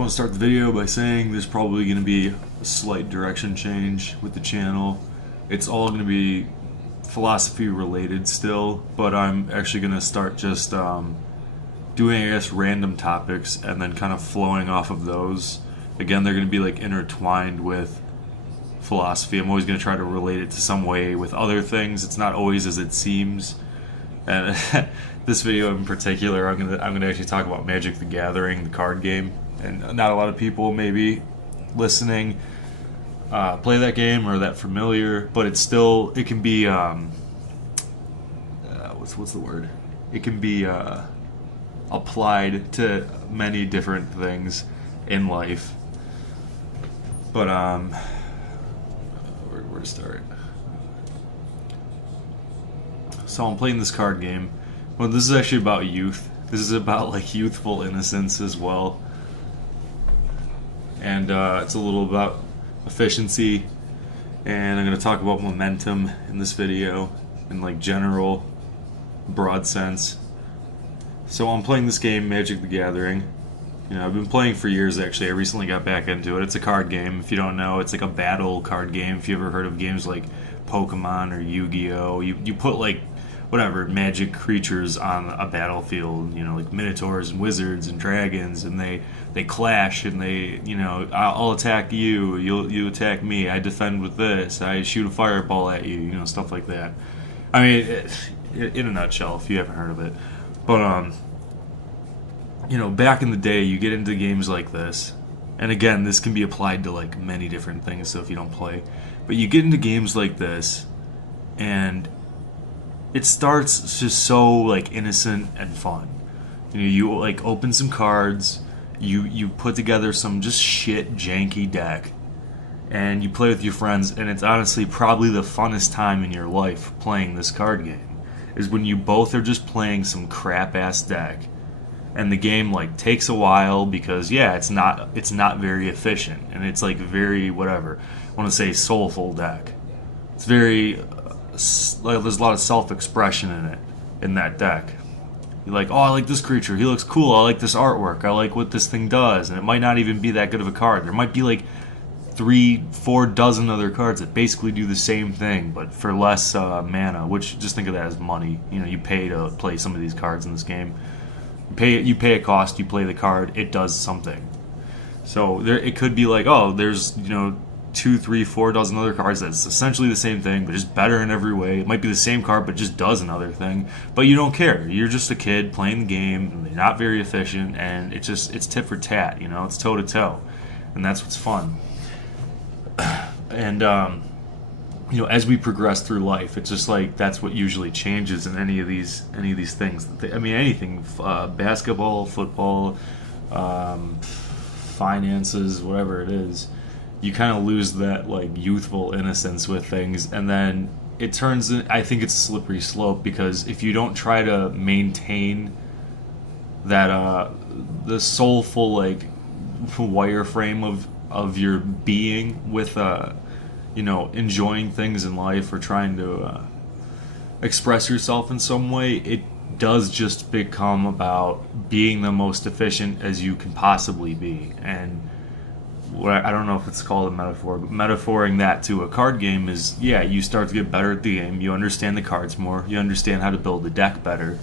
want to start the video by saying there's probably going to be a slight direction change with the channel. It's all going to be philosophy related still, but I'm actually going to start just doing, I guess, random topics and then kind of flowing off of those. Again, they're going to be like intertwined with philosophy. I'm always going to try to relate it to some way with other things. It's not always as it seems. And this video in particular, I'm gonna actually talk about Magic the Gathering, the card game. And not a lot of people maybe listening play that game or that familiar, but it can be what's the word? It can be applied to many different things in life. But where to start? So I'm playing this card game. Well, this is actually about youth. This is about like youthful innocence as well. And it's a little about efficiency, and I'm going to talk about momentum in this video in like general, broad sense. So I'm playing this game, Magic the Gathering. You know, I've been playing for years actually. I recently got back into it. It's a card game. If you don't know, it's like a battle card game. If you ever heard of games like Pokemon or Yu-Gi-Oh, you put like whatever magic creatures on a battlefield, you know, like minotaurs and wizards and dragons, and they clash, and they, you know, I'll attack you, you attack me, I defend with this, I shoot a fireball at you, you know, stuff like that. I mean, in a nutshell, if you haven't heard of it. But you know, back in the day, you get into games like this, and again, this can be applied to like many different things, so if you don't play, but you get into games like this, and it starts just so like innocent and fun. You know, you like open some cards, you put together some just shit janky deck, and you play with your friends, and it's honestly probably the funnest time in your life playing this card game, is when you both are just playing some crap ass deck, and the game like takes a while because yeah, it's not very efficient, and it's like very whatever. I want to say soulful deck. It's very like there's a lot of self-expression in it, in that deck. You're like, oh, I like this creature, he looks cool, I like this artwork, I like what this thing does, and it might not even be that good of a card. There might be like 3-4 dozen other cards that basically do the same thing, but for less mana, which just think of that as money. You know, you pay to play some of these cards in this game. You pay a cost, you play the card, it does something. So there, it could be like, oh, there's, you know, 2, 3, 4 dozen other cards that's essentially the same thing, but just better in every way. It might be the same card, but just does another thing. But you don't care. You're just a kid playing the game, and they're not very efficient, and it's tit for tat, you know, it's toe to toe. And that's what's fun. And, you know, as we progress through life, it's just like that's what usually changes in any of these things. I mean, anything, basketball, football, finances, whatever it is. You kind of lose that like youthful innocence with things, and then it turns in, I think it's a slippery slope, because if you don't try to maintain that the soulful like wireframe of your being with you know, enjoying things in life or trying to express yourself in some way, it does just become about being the most efficient as you can possibly be. And I don't know if it's called a metaphor, but metaphoring that to a card game is, yeah, you start to get better at the game, you understand the cards more, you understand how to build the deck better,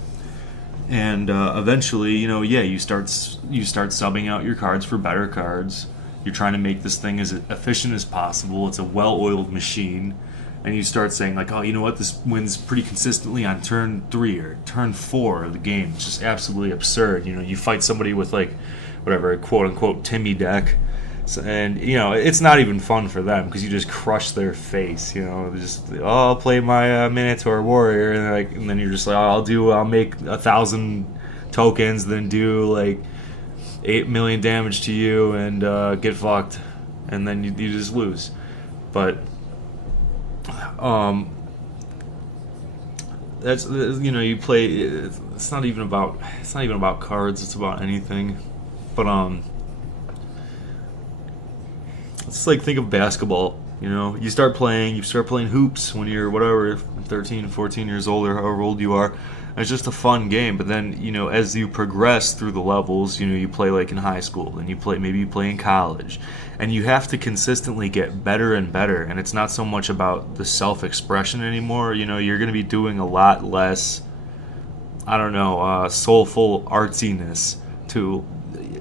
and eventually, you know, yeah, you start subbing out your cards for better cards. You're trying to make this thing as efficient as possible. It's a well-oiled machine, and you start saying like, oh, you know what, this wins pretty consistently on turn 3 or turn 4 of the game. It's just absolutely absurd. You know, you fight somebody with like whatever, a quote-unquote Timmy deck, and you know, it's not even fun for them because you just crush their face. You know, just, oh, I'll play my Minotaur Warrior, and then you're just like, oh, I'll make 1,000 tokens, then do like 8 million damage to you and get fucked, and then you just lose. But that's, you know, you play. It's not even about cards. It's about anything. But it's like, think of basketball. You know, you start playing hoops when you're whatever, 13, 14 years old, or however old you are. It's just a fun game. But then, as you progress through the levels, you play like in high school, and maybe you play in college, and you have to consistently get better and better. And it's not so much about the self-expression anymore. You're going to be doing a lot less, I don't know, soulful artsiness to,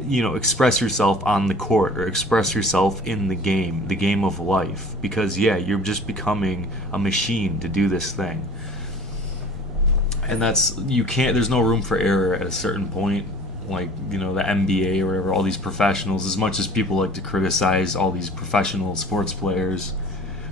express yourself on the court or express yourself in the game of life. Because, yeah, you're just becoming a machine to do this thing. And there's no room for error at a certain point. Like, the NBA or whatever, all these professionals, as much as people like to criticize all these professional sports players.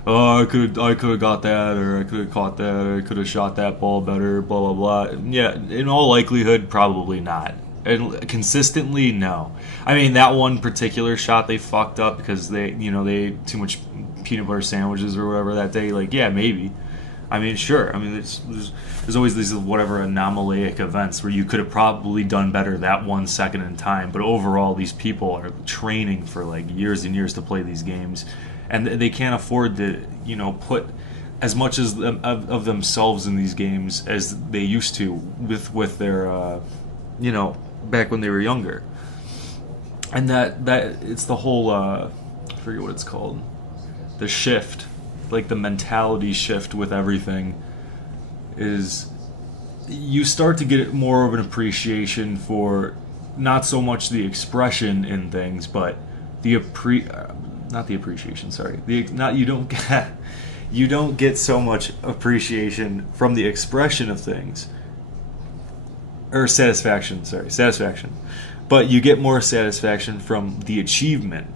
Oh, I could have got that, or I could have caught that, or I could have shot that ball better, blah, blah, blah. Yeah, in all likelihood, probably not. And consistently, no. I mean, that one particular shot they fucked up because they ate too much peanut butter sandwiches or whatever that day. Like, yeah, maybe. I mean, sure. I mean, there's always these whatever anomalic events where you could have probably done better that 1 second in time. But overall, these people are training for like years and years to play these games, and they can't afford to put as much as of themselves in these games as they used to with their back when they were younger. And that it's the whole I forget what it's called, the shift. Like the mentality shift with everything is you start to get more of an appreciation for not so much the expression in things, but not the appreciation. Sorry, you don't get so much appreciation from the expression of things, or satisfaction. Sorry, satisfaction, but you get more satisfaction from the achievement.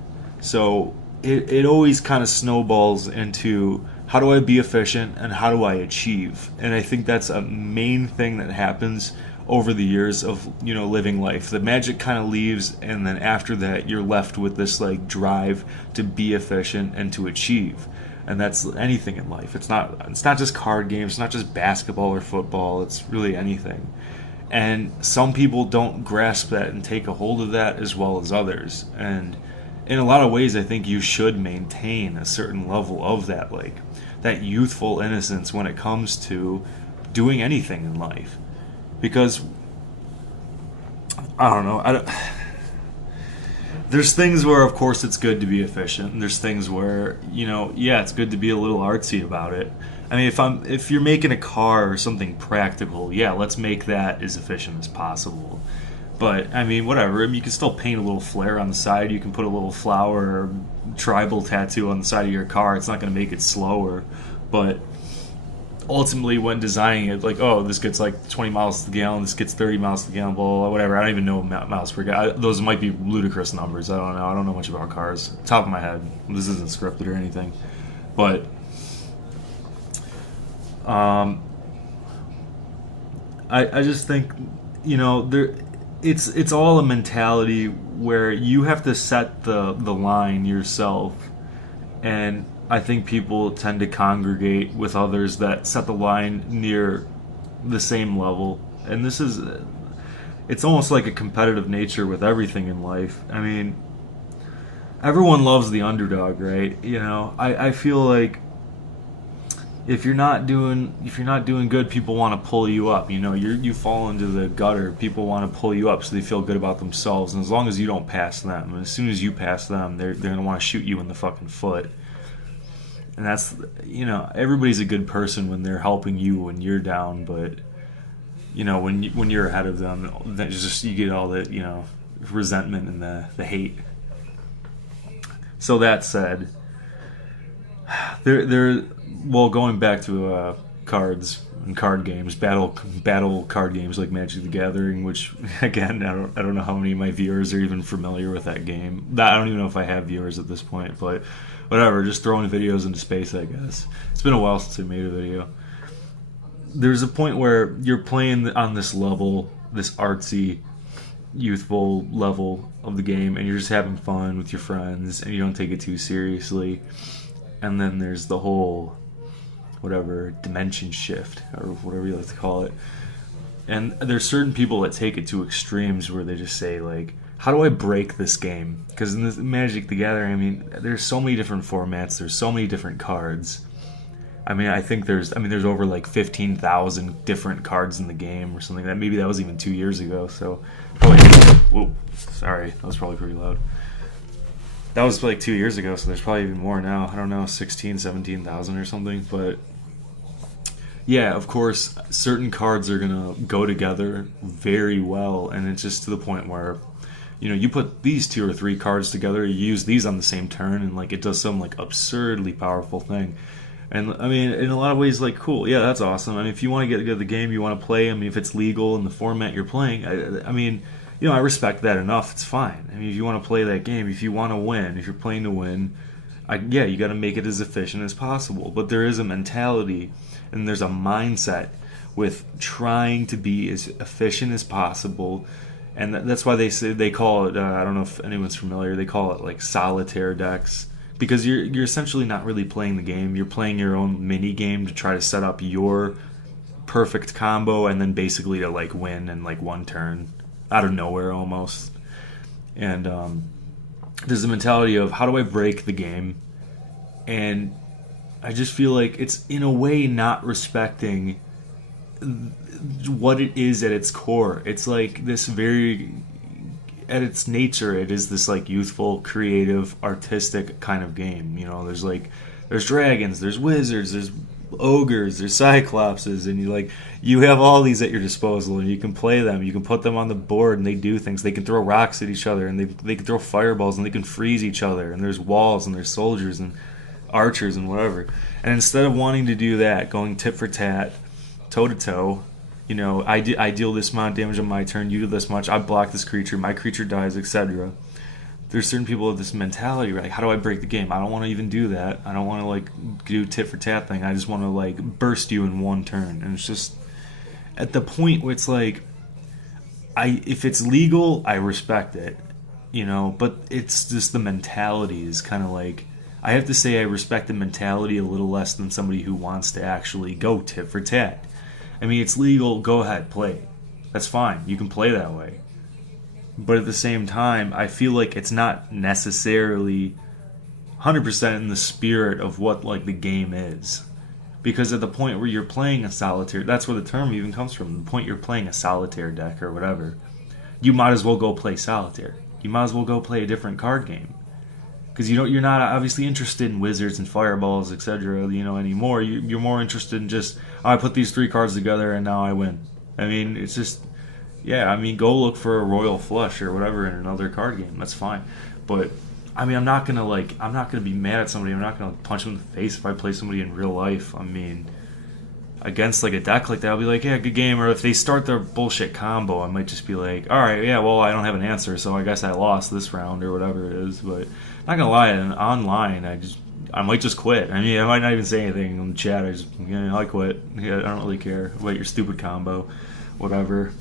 So it always kind of snowballs into how do I be efficient and how do I achieve. And I think that's a main thing that happens over the years of living life. The magic kind of leaves, and then after that you're left with this like drive to be efficient and to achieve. And that's anything in life. It's not just card games, it's not just basketball or football, it's really anything. And some people don't grasp that and take a hold of that as well as others. And in a lot of ways, I think you should maintain a certain level of that, like that youthful innocence when it comes to doing anything in life. Because I don't know, there's things where, of course, it's good to be efficient, and there's things where it's good to be a little artsy about it. I mean, if you're making a car or something practical, yeah, let's make that as efficient as possible. But, I mean, whatever. I mean, you can still paint a little flare on the side. You can put a little flower or tribal tattoo on the side of your car. It's not going to make it slower. But ultimately, when designing it, like, oh, this gets like 20 miles to the gallon, this gets 30 miles to the gallon, blah, blah, blah, whatever. I don't even know miles per gallon. Those might be ludicrous numbers. I don't know. I don't know much about cars. Top of my head. This isn't scripted or anything. But I just think, it's all a mentality where you have to set the line yourself. And I think people tend to congregate with others that set the line near the same level. And it's almost like a competitive nature with everything in life. I mean, everyone loves the underdog, right? I feel like if you're not doing good, people want to pull you up. You fall into the gutter, people want to pull you up so they feel good about themselves. And as long as you don't pass them, and as soon as you pass them, they're gonna want to shoot you in the fucking foot. And that's everybody's a good person when they're helping you when you're down, but when you're ahead of them, that just you get all the resentment and the hate. So that said, going back to cards and card games, battle card games like Magic the Gathering, which again I don't know how many of my viewers are even familiar with that game. I don't even know if I have viewers at this point, but whatever, just throwing videos into space, I guess. It's been a while since I made a video. There's a point where you're playing on this level, this artsy, youthful level of the game, and you're just having fun with your friends, and you don't take it too seriously. And then there's the whole whatever dimension shift or whatever you like to call it. And there's certain people that take it to extremes where they just say like, how do I break this game? Because in this Magic the Gathering, I mean, there's so many different formats, there's so many different cards. I mean, there's over like 15,000 different cards in the game or something. That maybe that was even 2 years ago. So, probably, whoa, sorry, that was probably pretty loud. That was like 2 years ago, so there's probably even more now. I don't know, 16, 17,000 or something. But yeah, of course, certain cards are gonna go together very well, and it's just to the point where you put these two or three cards together, you use these on the same turn, and like it does some like absurdly powerful thing. And I mean, in a lot of ways, like, cool, yeah, that's awesome. I mean, if you want to get good at the game, you want to play. I mean, if it's legal in the format you're playing, I mean, I respect that enough. It's fine. I mean, if you want to play that game, if you want to win, if you're playing to win, yeah, you got to make it as efficient as possible. But there is a mentality and there's a mindset with trying to be as efficient as possible. And that's why they call it. I don't know if anyone's familiar. They call it like solitaire decks, because you're essentially not really playing the game. You're playing your own mini game to try to set up your perfect combo, and then basically to like win in like one turn out of nowhere almost. And there's the mentality of, how do I break the game? And I just feel like it's in a way not respecting what it is at its core. It's like this very, at its nature, it is this like youthful, creative, artistic kind of game. There's dragons, there's wizards, there's ogres, there's cyclopses, and you have all these at your disposal, and you can play them. You can put them on the board, and they do things. They can throw rocks at each other, and they can throw fireballs, and they can freeze each other. And there's walls, and there's soldiers, and archers, and whatever. And instead of wanting to do that, going tit for tat, toe to toe, I deal this amount of damage on my turn, you do this much, I block this creature, my creature dies, etc. There's certain people with this mentality, right? How do I break the game? I don't want to even do that. I don't want to like do tit for tat thing. I just want to like burst you in one turn. And it's just at the point where it's like, if it's legal, I respect it, but it's just the mentality is kind of like, I have to say I respect the mentality a little less than somebody who wants to actually go tit for tat. I mean, it's legal, go ahead, play. That's fine, you can play that way. But at the same time, I feel like it's not necessarily 100% in the spirit of what like the game is. Because at the point where you're playing a solitaire, that's where the term even comes from. The point you're playing a solitaire deck or whatever, you might as well go play solitaire. You might as well go play a different card game. Because you're not obviously interested in wizards and fireballs, etc. Anymore. You're more interested in just, I put these three cards together and now I win. I mean, it's just, yeah. I mean, go look for a royal flush or whatever in another card game. That's fine. But I mean, I'm not gonna be mad at somebody. I'm not gonna punch them in the face if I play somebody in real life. I mean, against like a deck like that, I'll be like, yeah, good game. Or if they start their bullshit combo, I might just be like, all right, yeah, well, I don't have an answer, so I guess I lost this round or whatever it is. But not gonna lie, online, I might just quit. I mean, I might not even say anything in the chat. I quit. Yeah, I don't really care about your stupid combo, whatever.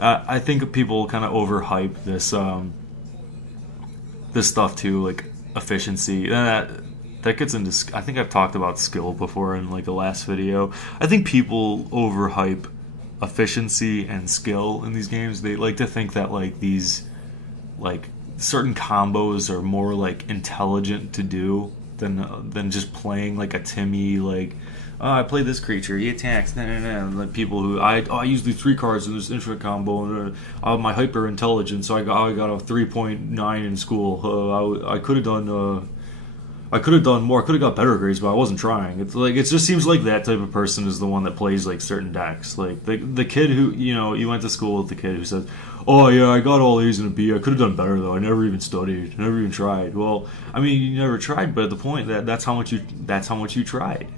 I think people kind of overhype this stuff too, like efficiency. That gets into. I think I've talked about skill before in like the last video. I think people overhype efficiency and skill in these games. They like to think that like these like certain combos are more like intelligent to do than just playing like a Timmy, like, oh, I play this creature, he attacks, like people who I use these three cards in this infinite combo, and my hyper intelligence, so I got a 3.9 in school. I could have done more. I could have got better grades, but I wasn't trying. It's like, it just seems like that type of person is the one that plays like certain decks. Like the kid who, you went to school with the kid who says, oh yeah, I got all A's and a B. I could have done better though. I never even studied. I never even tried. Well, I mean, you never tried, but at the point that's how much you tried.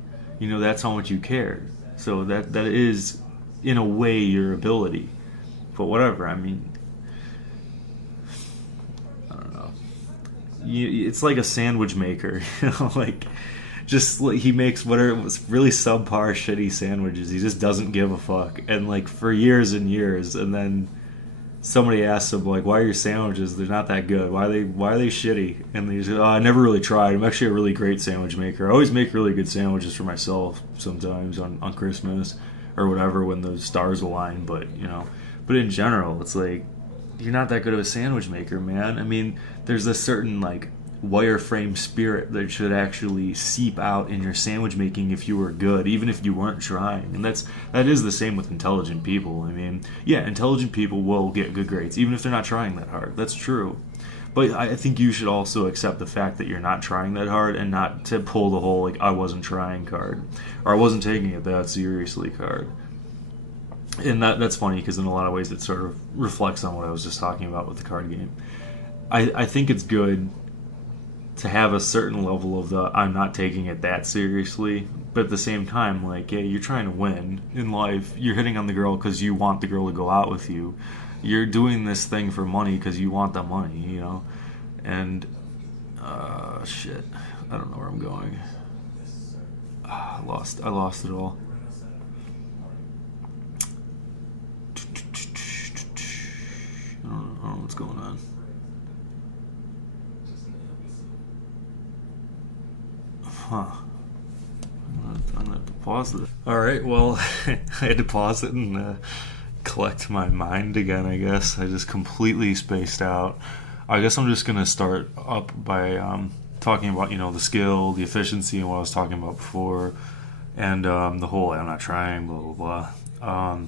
That's how much you cared. So that is in a way your ability. But whatever. I mean, it's like a sandwich maker, like just like he makes whatever was really subpar shitty sandwiches. He just doesn't give a fuck, and like for years and years, and then somebody asks him like, why are your sandwiches, they're not that good, why are they shitty? And he's like, oh, I never really tried, I'm actually a really great sandwich maker. I always make really good sandwiches for myself sometimes on Christmas or whatever when the stars align, but but in general it's like, you're not that good of a sandwich maker, man. I mean, there's a certain like wireframe spirit that should actually seep out in your sandwich making if you were good, even if you weren't trying. And that is the same with intelligent people. I mean, yeah, intelligent people will get good grades even if they're not trying that hard. That's true. But I think you should also accept the fact that you're not trying that hard, and not to pull the whole like I wasn't trying card, or I wasn't taking it that seriously card. And that's funny because in a lot of ways it sort of reflects on what I was just talking about with the card game. I think it's good to have a certain level of the I'm not taking it that seriously, but at the same time, like, yeah, you're trying to win in life. You're hitting on the girl because you want the girl to go out with you. You're doing this thing for money because you want the money, you know? And, shit. I don't know where I'm going. I lost it all. I don't know what's going on. Huh. I'm gonna have to pause it. Alright, well, I had to pause it and collect my mind again, I guess. I just completely spaced out. I guess I'm just gonna start up by talking about, the skill, the efficiency, and what I was talking about before, and the whole I'm not trying, blah, blah, blah.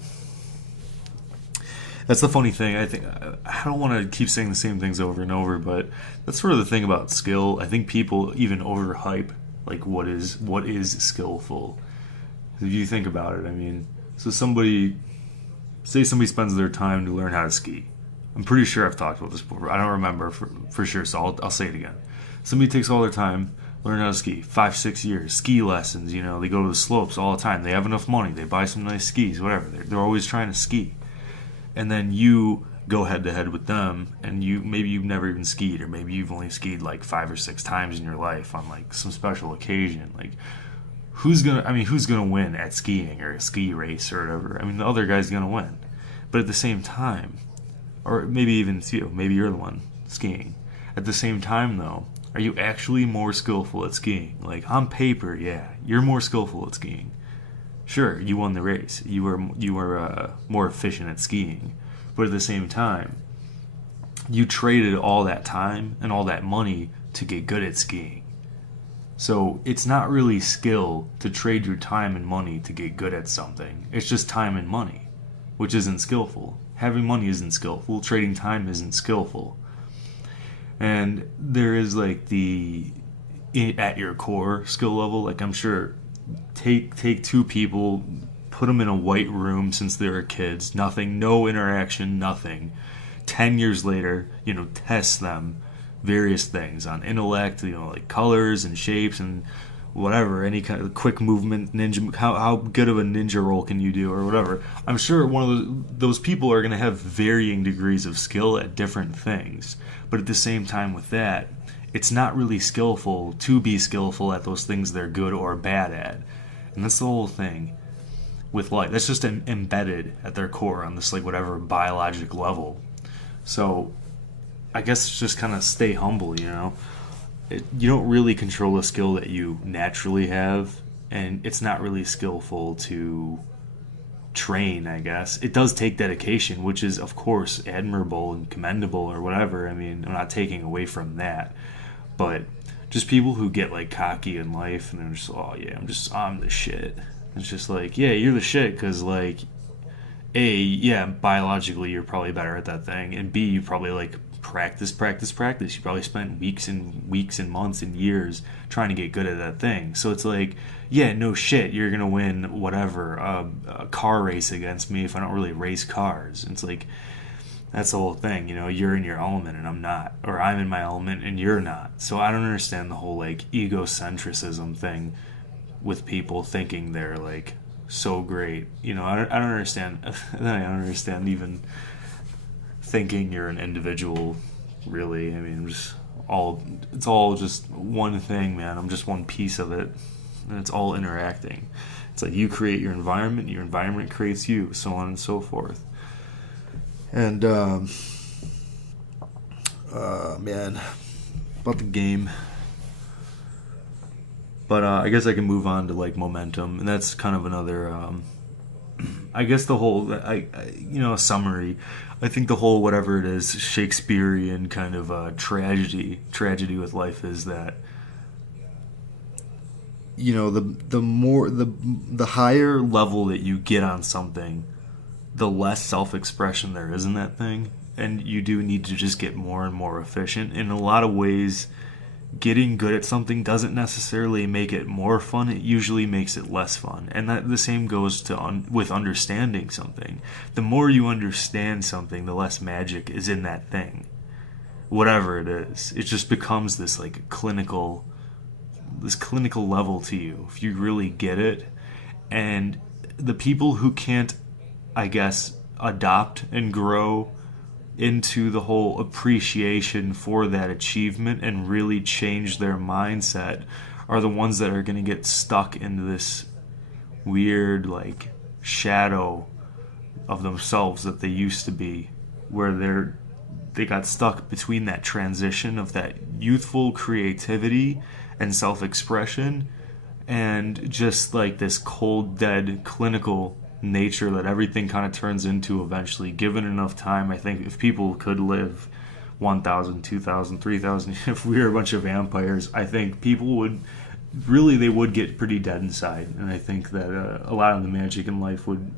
That's the funny thing. I don't want to keep saying the same things over and over, but that's sort of the thing about skill. I think people even overhype like what is skillful. If you think about it, I mean, so somebody spends their time to learn how to ski. I'm pretty sure I've talked about this before. I don't remember for sure, so I'll say it again. Somebody takes all their time, learn how to ski, 5-6 years, ski lessons. They go to the slopes all the time. They have enough money. They buy some nice skis, whatever. They're always trying to ski. And then you go head to head with them, and maybe you've never even skied, or maybe you've only skied like 5 or 6 times in your life on like some special occasion. Like, who's gonna win at skiing or a ski race or whatever? I mean, the other guy's gonna win. But at the same time, or maybe even it's you, maybe you're the one skiing. At the same time, though, are you actually more skillful at skiing? Like, on paper, yeah, you're more skillful at skiing. Sure, you won the race. You were more efficient at skiing, but at the same time, you traded all that time and all that money to get good at skiing. So it's not really skill to trade your time and money to get good at something. It's just time and money, which isn't skillful. Having money isn't skillful. Trading time isn't skillful. And there is like at your core skill level, like I'm sure. Take 2 people, put them in a white room since they were kids, nothing, no interaction, nothing. 10 years later, test them, various things on intellect, like colors and shapes and whatever, any kind of quick movement, ninja, how good of a ninja roll can you do or whatever. I'm sure one of those people are going to have varying degrees of skill at different things, but at the same time with that, it's not really skillful to be skillful at those things they're good or bad at. And that's the whole thing with life. That's just embedded at their core on this, like, whatever biologic level. So I guess it's just kind of stay humble, you don't really control a skill that you naturally have, and it's not really skillful to train, I guess. It does take dedication, which is, of course, admirable and commendable or whatever. I mean, I'm not taking away from that. But just people who get like cocky in life and they're just, oh yeah, I'm the shit. It's just like, yeah, you're the shit because like, A, yeah, biologically you're probably better at that thing, and B, you probably like practice. You probably spent weeks and months and years trying to get good at that thing. So it's like, yeah, no shit, you're gonna win whatever a car race against me if I don't really race cars. It's like, that's the whole thing, you're in your element and I'm not, or I'm in my element and you're not. So I don't understand the whole like egocentrism thing with people thinking they're like so great. I don't understand. I don't understand even thinking you're an individual, really. I mean, it's all just one thing, man. I'm just one piece of it, and it's all interacting. It's like you create your environment creates you, so on and so forth. And, man, about the game. But I guess I can move on to, like, momentum. And that's kind of another I guess the whole, summary. I think the whole whatever it is Shakespearean kind of tragedy with life is that the higher level that you get on something, the less self-expression there is in that thing, and you do need to just get more and more efficient. In a lot of ways, getting good at something doesn't necessarily make it more fun. It usually makes it less fun, and that the same goes to with understanding something. The more you understand something, the less magic is in that thing, whatever it is. It just becomes this like clinical level to you if you really get it. And the people who can't, I guess, adopt and grow into the whole appreciation for that achievement and really change their mindset are the ones that are going to get stuck into this weird like shadow of themselves that they used to be, where they got stuck between that transition of that youthful creativity and self-expression and just like this cold, dead, clinical nature that everything kind of turns into eventually. Given enough time, I think if people could live 1,000, 2,000, 3,000, if we were a bunch of vampires, I think people would they would get pretty dead inside. And I think that a lot of the magic in life would,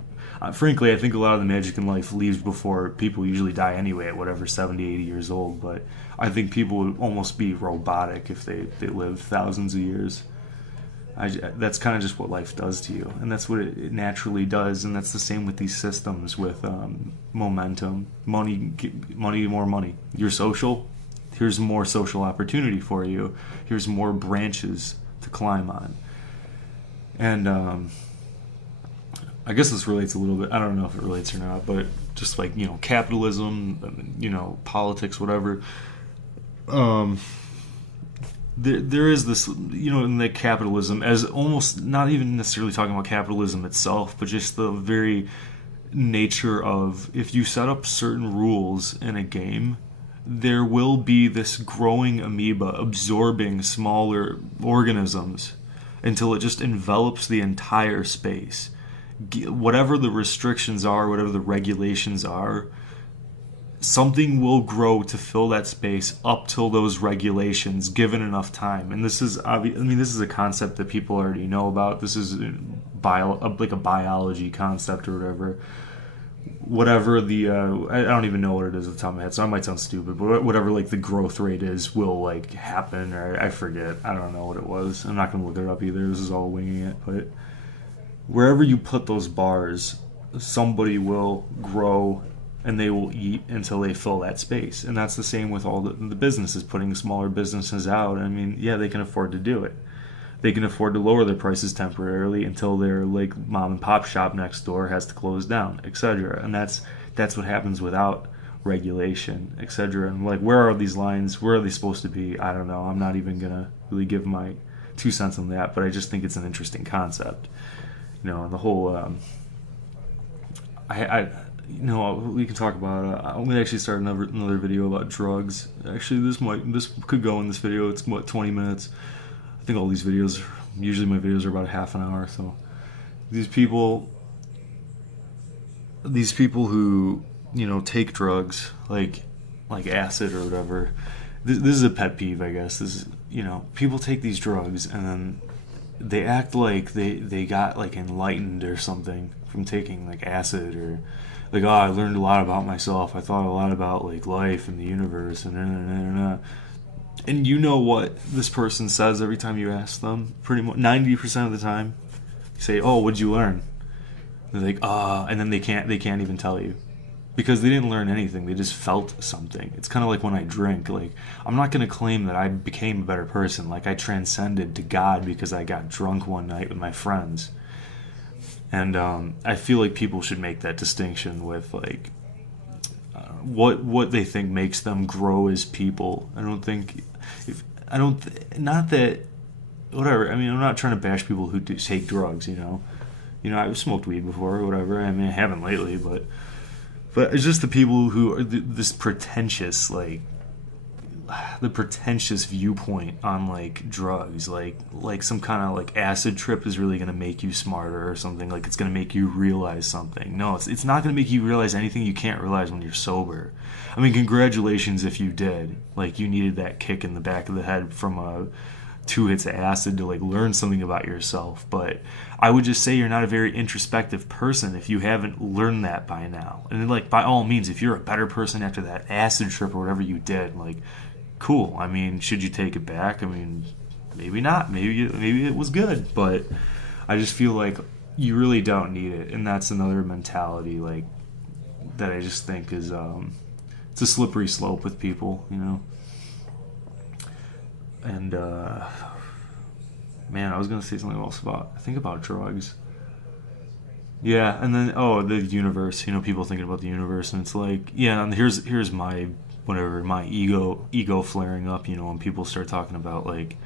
frankly, I think a lot of the magic in life leaves before people usually die anyway at whatever, 70, 80 years old. But I think people would almost be robotic if they lived thousands of years. That's kind of just what life does to you, and that's what it naturally does. And that's the same with these systems with momentum, money, more money. You're social. Here's more social opportunity for you. Here's more branches to climb on. And I guess this relates a little bit. I don't know if it relates or not, but just like capitalism, politics, whatever. There is this, in the capitalism, as almost not even necessarily talking about capitalism itself, but just the very nature of if you set up certain rules in a game, there will be this growing amoeba absorbing smaller organisms until it just envelops the entire space. Whatever the restrictions are, whatever the regulations are, something will grow to fill that space up till those regulations, given enough time. And this is this is a concept that people already know about. This is like a biology concept or whatever the I don't even know what it is at the top of my head, so I might sound stupid, but whatever like the growth rate is will like happen, or I forget. I don't know what it was. I'm not going to look it up either. This is all winging it. But wherever you put those bars, somebody will grow and they will eat until they fill that space. And that's the same with all the businesses, putting smaller businesses out. I mean, yeah, they can afford to do it. They can afford to lower their prices temporarily until their like mom and pop shop next door has to close down, etc. And that's what happens without regulation, etc. And like, where are these lines? Where are they supposed to be? I don't know. I'm not even gonna really give my 2 cents on that, but I just think it's an interesting concept. The whole we can talk about. I'm gonna actually start another video about drugs. Actually, this could go in this video. It's 20 minutes. I think all these videos, usually my videos are about a half an hour. So these people who take drugs like acid or whatever. This is a pet peeve, I guess. This is people take these drugs and then they act like they got like enlightened or something from taking like acid, or like, oh, I learned a lot about myself. I thought a lot about like life and the universe and And you know what this person says every time you ask them? Pretty much 90% of the time, you say, "Oh, what'd you learn?" They're like, and then they can't even tell you because they didn't learn anything. They just felt something. It's kind of like when I drink. Like, I'm not gonna claim that I became a better person. Like, I transcended to God because I got drunk one night with my friends. And I feel like people should make that distinction with like what they think makes them grow as people. Not that, whatever. I mean, I'm not trying to bash people who take drugs. I've smoked weed before or whatever. I mean, I haven't lately, but it's just the people who are this pretentious, like the pretentious viewpoint on like drugs, like some kind of like acid trip is really going to make you smarter or something, like it's going to make you realize something. No, it's not going to make you realize anything you can't realize when you're sober. I mean, congratulations if you did, like you needed that kick in the back of the head from a 2 hits of acid to like learn something about yourself, but I would just say you're not a very introspective person if you haven't learned that by now. And like by all means, if you're a better person after that acid trip or whatever you did, like cool. I mean, should you take it back? I mean, maybe not. Maybe it was good, but I just feel like you really don't need it, and that's another mentality like that I just think is it's a slippery slope with people, you know. And man, I was gonna say something else about drugs. Yeah, and then the universe. You know, people thinking about the universe, and it's like, yeah, and here's my whatever, my ego flaring up. You know, when people start talking about like,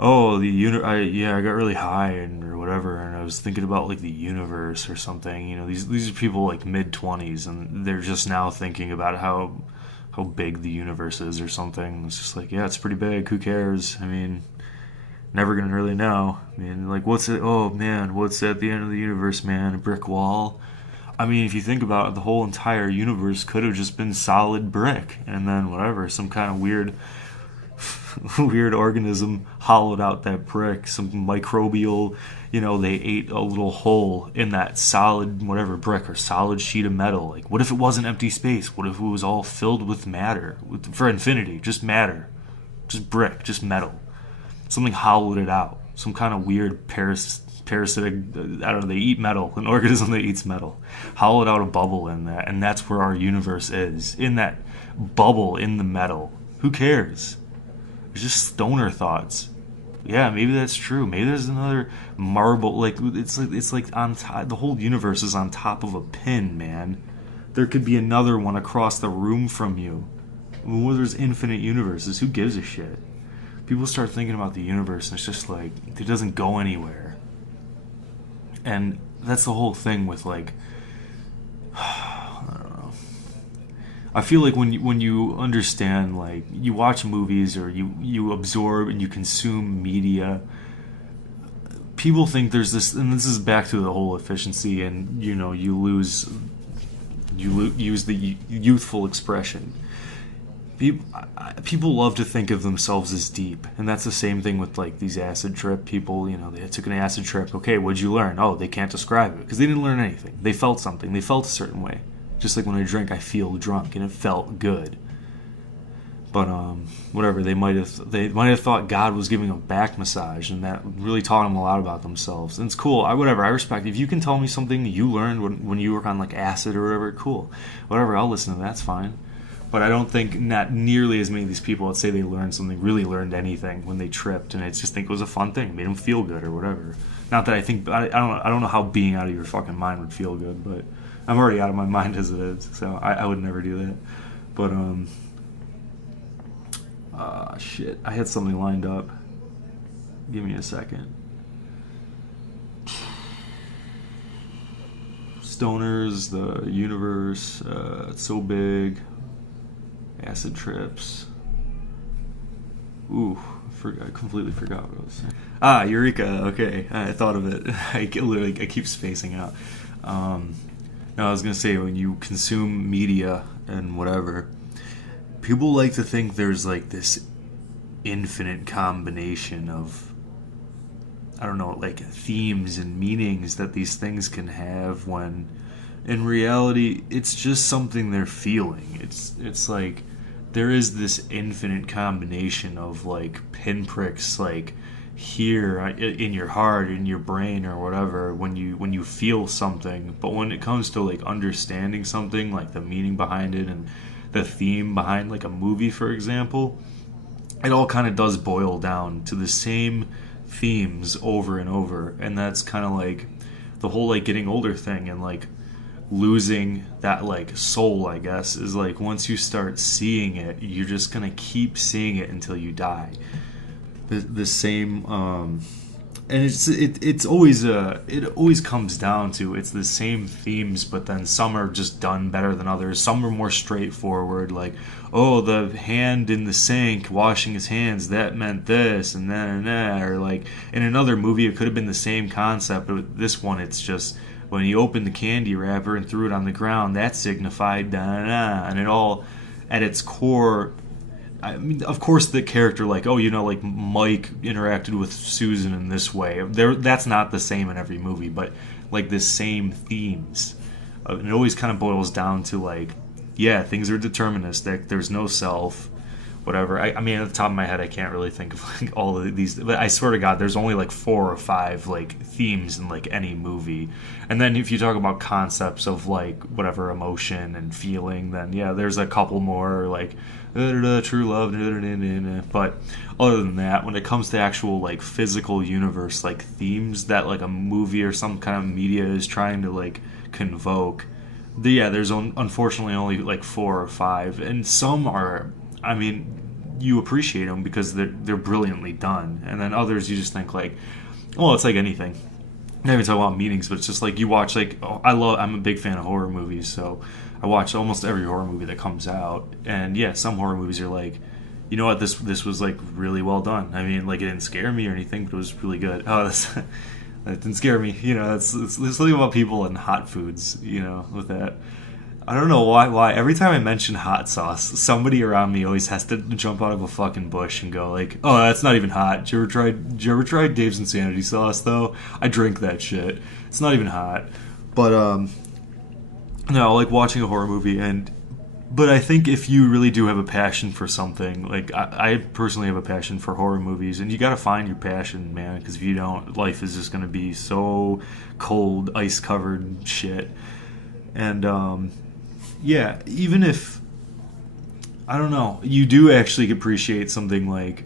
oh, I got really high or whatever, and I was thinking about like the universe or something. You know, these are people like mid-20s, and they're just now thinking about how big the universe is or something. It's just like, yeah, it's pretty big. Who cares? I mean, never gonna really know. I mean, like, what's it? Oh man, what's at the end of the universe, man? A brick wall. I mean, if you think about it, the whole entire universe could have just been solid brick, and then whatever, some kind of weird organism hollowed out that brick, some microbial, you know, they ate a little hole in that solid whatever brick or solid sheet of metal. Like, what if it wasn't empty space? What if it was all filled with matter, for infinity, just matter, just brick, just metal? Something hollowed it out, some kind of weird parasitic, I don't know, they eat metal, an organism that eats metal, hollowed out a bubble in that, and that's where our universe is, in that bubble in the metal. Who cares? It's just stoner thoughts. Yeah, maybe that's true. Maybe there's another marble. Like it's like on top. The whole universe is on top of a pin, man. There could be another one across the room from you. Well, there's infinite universes. Who gives a shit? People start thinking about the universe, and it's just like it doesn't go anywhere. And that's the whole thing with like. I feel like when you understand, like, you watch movies or you absorb and you consume media, people think there's this, and this is back to the whole efficiency, and you know, you use the youthful expression. People love to think of themselves as deep, and that's the same thing with like these acid trip people. You know, they took an acid trip. Okay, what'd you learn? Oh, they can't describe it because they didn't learn anything. They felt something. They felt a certain way. Just like when I drink, I feel drunk, and it felt good. But whatever, they might have thought God was giving a back massage, and that really taught them a lot about themselves. And it's cool. I respect. If you can tell me something you learned when you were on like acid or whatever, cool. Whatever, I'll listen to that. That's fine. But I don't think not nearly as many of these people that say they learned something really learned anything when they tripped, and I just think it was a fun thing, it made them feel good or whatever. Not that I think I don't know how being out of your fucking mind would feel good, but I'm already out of my mind as it is, so I would never do that. But shit, I had something lined up. Give me a second. Stoners, the universe, it's so big. Acid trips. Ooh, I completely forgot what I was saying. Eureka. Okay, I thought of it. I keep spacing out. No, I was gonna say, when you consume media and whatever, people like to think there's like this infinite combination of, I don't know, like themes and meanings that these things can have, when in reality it's just something they're feeling. It's like there is this infinite combination of like pinpricks, like here in your heart, in your brain or whatever, when you feel something. But when it comes to like understanding something, like the meaning behind it and the theme behind like a movie, for example, it all kind of does boil down to the same themes over and over. And that's kind of like the whole like getting older thing, and like losing that like soul, I guess, is like once you start seeing it, you're just gonna keep seeing it until you die. The same and it's always it always comes down to it's the same themes, but then some are just done better than others. Some are more straightforward, like, oh, the hand in the sink washing his hands, that meant this, and then and that. Or like in another movie it could have been the same concept, but with this one it's just when he opened the candy wrapper and threw it on the ground, that signified da da da. And it all at its core, I mean, of course, the character, like, oh, you know, like Mike interacted with Susan in this way. That's not the same in every movie, but like the same themes. And it always kind of boils down to like, yeah, things are deterministic. There's no self, whatever. I mean, at the top of my head, I can't really think of like all of these. But I swear to God, there's only like 4 or 5 like themes in like any movie. And then if you talk about concepts of like whatever emotion and feeling, then yeah, there's a couple more like true love. But other than that, when it comes to actual like physical universe like themes that like a movie or some kind of media is trying to like convoke, there's unfortunately only like 4 or 5, and some are. I mean, you appreciate them because they're brilliantly done, and then others you just think like, well, it's like anything. I'm not even talking about meanings, but it's just like you watch like I'm a big fan of horror movies, so I watch almost every horror movie that comes out, and yeah, some horror movies are like, you know what, this was like really well done. I mean, like it didn't scare me or anything, but it was really good. Oh, that didn't scare me. You know, it's something about people and hot foods. You know, with that. I don't know why. Every time I mention hot sauce, somebody around me always has to jump out of a fucking bush and go like, "Oh, that's not even hot." Did you ever try Dave's Insanity sauce though? I drink that shit. It's not even hot. But no, like watching a horror movie, but I think if you really do have a passion for something, like I personally have a passion for horror movies, and you got to find your passion, man, because if you don't, life is just going to be so cold, ice covered shit. And yeah, even if, I don't know, you do actually appreciate something like,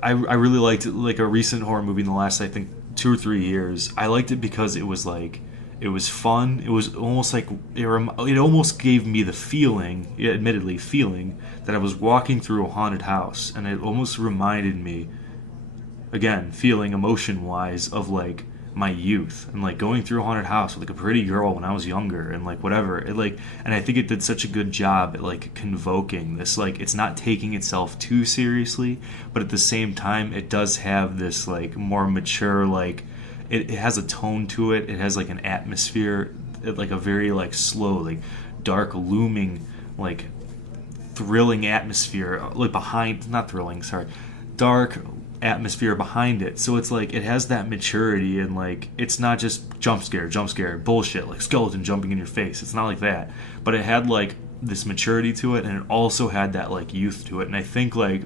I really liked it, like a recent horror movie in the last, I think, 2 or 3 years. I liked it because it was like, it was fun. It was almost like, it almost gave me the feeling, admittedly, feeling that I was walking through a haunted house. And it almost reminded me, again, feeling emotion-wise, of like, my youth and like going through a haunted house with like a pretty girl when I was younger and like whatever it like, and I think it did such a good job at like convoking this, like it's not taking itself too seriously, but at the same time it does have this like more mature, like it has a tone to it. It has like an atmosphere, like a very like slow, like dark, looming, like thrilling atmosphere, like behind, not thrilling, sorry, dark atmosphere behind it. So it's like it has that maturity, and like it's not just jump scare bullshit like skeleton jumping in your face. It's not like that, but it had like this maturity to it, and it also had that like youth to it. And I think like,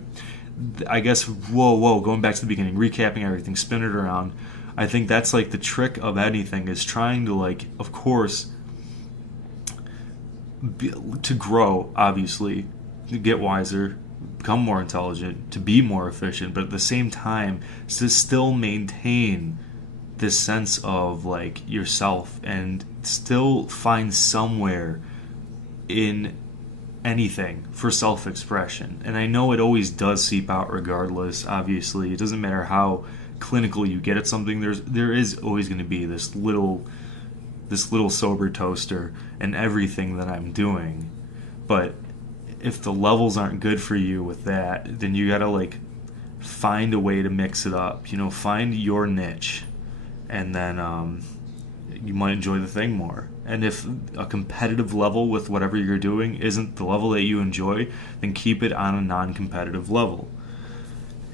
I guess, going back to the beginning, recapping everything, spin it around, I think that's like the trick of anything, is trying to like, of course, to grow, obviously, to get wiser, become more intelligent, to be more efficient, but at the same time to still maintain this sense of like yourself, and still find somewhere in anything for self-expression. And I know it always does seep out regardless. Obviously, it doesn't matter how clinical you get at something, there is always going to be this little Sobertoaster in everything that I'm doing. But if the levels aren't good for you with that, then you gotta like find a way to mix it up. You know, find your niche, and then you might enjoy the thing more. And if a competitive level with whatever you're doing isn't the level that you enjoy, then keep it on a non-competitive level.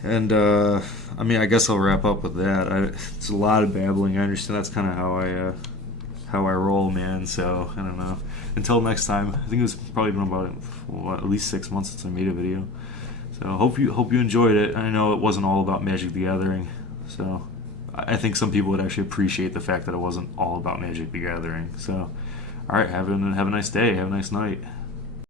And I mean, I guess I'll wrap up with that. It's a lot of babbling. I understand that's kind of how I roll, man. So I don't know. Until next time, I think it was probably been about at least 6 months since I made a video. So hope you enjoyed it. I know it wasn't all about Magic the Gathering, so I think some people would actually appreciate the fact that it wasn't all about Magic the Gathering. So, all right, have a nice day, have a nice night.